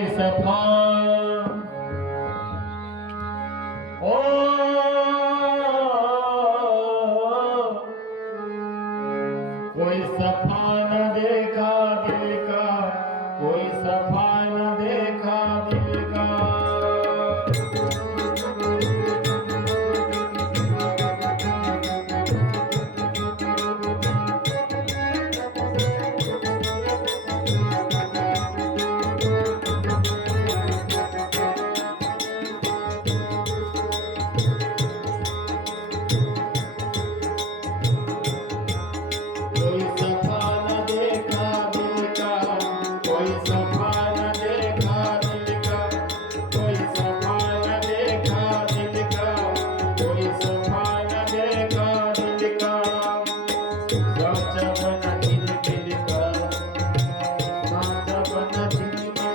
कोई सफा ओ कोई सफा न देखा दिल का, कोई सफा न देखा दिल का। कोई सफा न देखा दिल का, कोई सफा न देखा दिल का, कोई सफा न देखा दिल का, कोई सफा न देखा दिल का। साचा बना दिल का, साचा बना दिल का।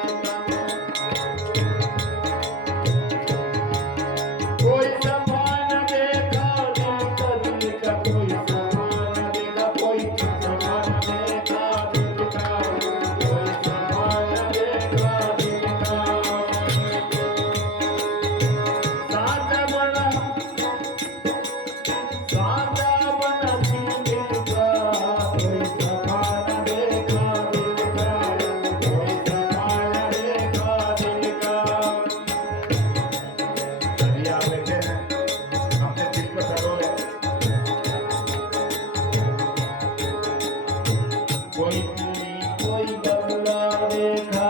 कोई सफा न देखा दिल का, कोई सफा न देखा, कोई सफा न देखा दिल का, कोई सफा न देखा दिल का। साचा बना दिल का, कोई सफा न देखा दिल का, कोई सफा न देखा दिल का। अभी आप बैठे हैं, अपने दिल को टटोले। कोई पीली कोई बगुला देखा,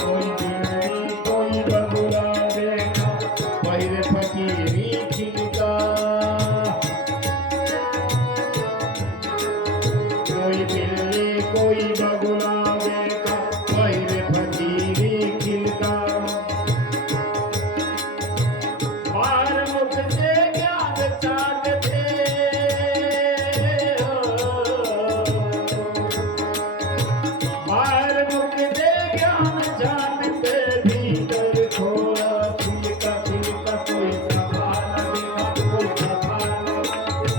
कोई पीली कोई बगुला देखा, पहिरे फकीरी खिलका। कोई पीली कोई बगुला देखा, पहिरे फकीरी खिलका। बाहर मुख से ज्ञान चाटते हो, बाहर मुख से ज्ञान चाटते, भीतर खोया छिलका छिलका। कोई सफा न देखा, कोई सफा न देखा।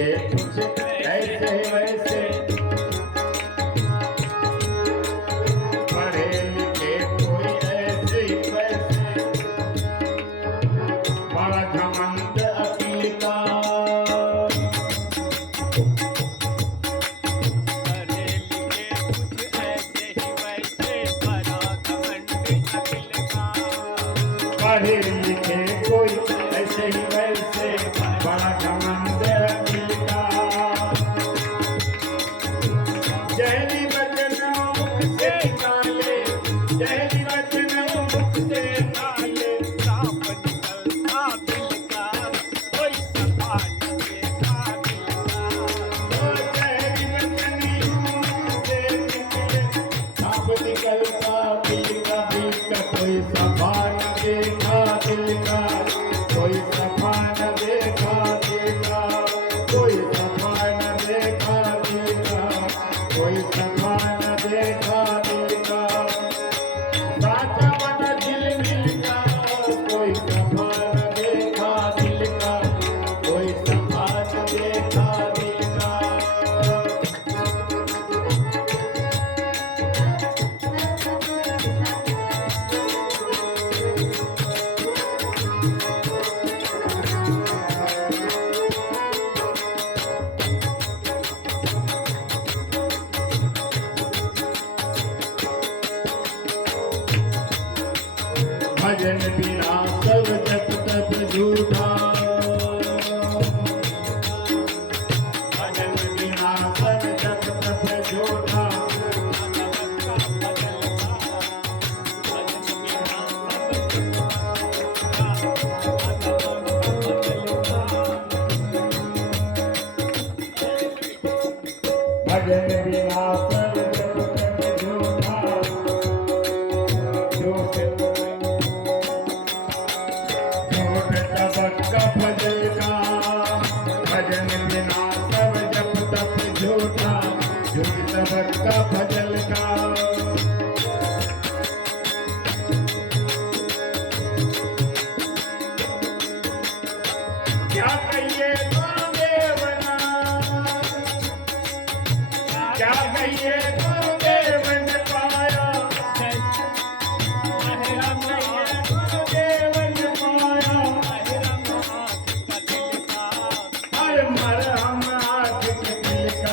लिखे कुछ ऐसे वैसे, पढ़े लिखे कोई ऐसे वैसे, बड़ा घमंड अकील का, पढ़े लिखे कोई ऐसे ही वैसे, बड़ा घमंड अकील का। जहरी वचन मुख से निकाले, जहरी वचन मुख से निकाले, साफ निकलता दिल का, कोई सफा न देखा दिल का। ओ जहरी वचन मुख से निकले, साफ निकलता दिल का, कोई सफा न देखा दिल का, कोई सफा न देखा दिल का, कोई सफा न देखा दिल का, कोई सफा न देखा दिल का। साचा बना झिलमिल का, कोई सफा न देखा दिल का, कोई सफा न देखा दिल का। भजन बिना सब जप तप झूठा, भजन बिना सब जप तप झूठा, भजन बिना सब जप तप झूठा, झूठ तबक का भजन का, भजन बिना सब जप तप झूठा, झूठ तबक का भजन का। क्या कहिए गुरुदेव ना, क्या कहिए गुरुदेव ने पाया, गुरुदेव ने पाया, अरे मरहम आँख के दिल का,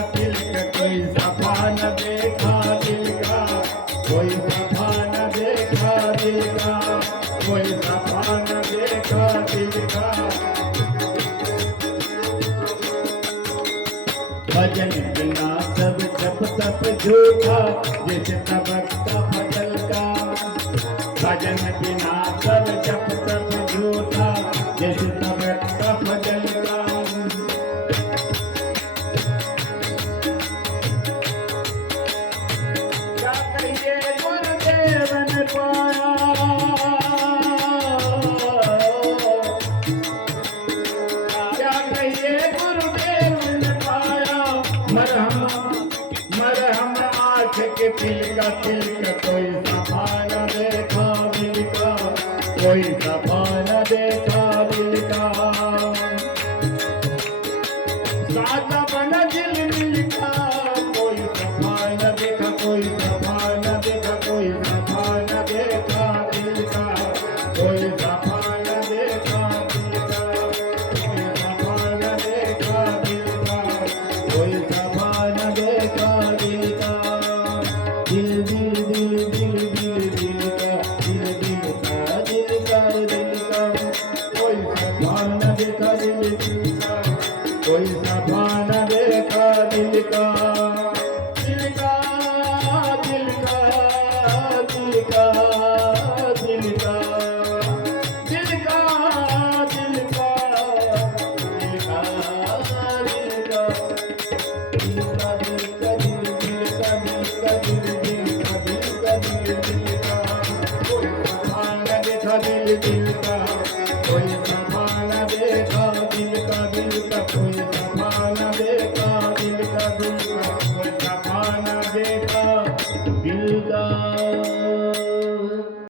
कोई सफा न देखा दिल का, कोई सफा न देखा दिल का, कोई सफा न देखा दिल का। भजन बिना सब जप तप झूठा, जैसे तबक का भजन का, भजन बिना सब जप तप झूठा, जैसे तबक का भजन का। क्या कहिए गुरुदेव ने पाया, क्या कहिए गुरुदेव ने पाया, मरहम आँख के तिल का, कोई सफा न देखा दिल का, कोई सफा न देखा दिल का। साचा बना झिलमिल का, कोई सफा न देखा, कोई सफा न देखा, कोई सफा न देखा दिल का, कोई सफा न देखा दिल का, कोई सफा न देखा दिल का, कोई सफा न देखा दिल का। दिल दिल दिल दिल दिल दिल का, दिल दिल का, दिल का दिल का, कोई सफा न देखा दिल का, कोई सफा न देखा दिल का।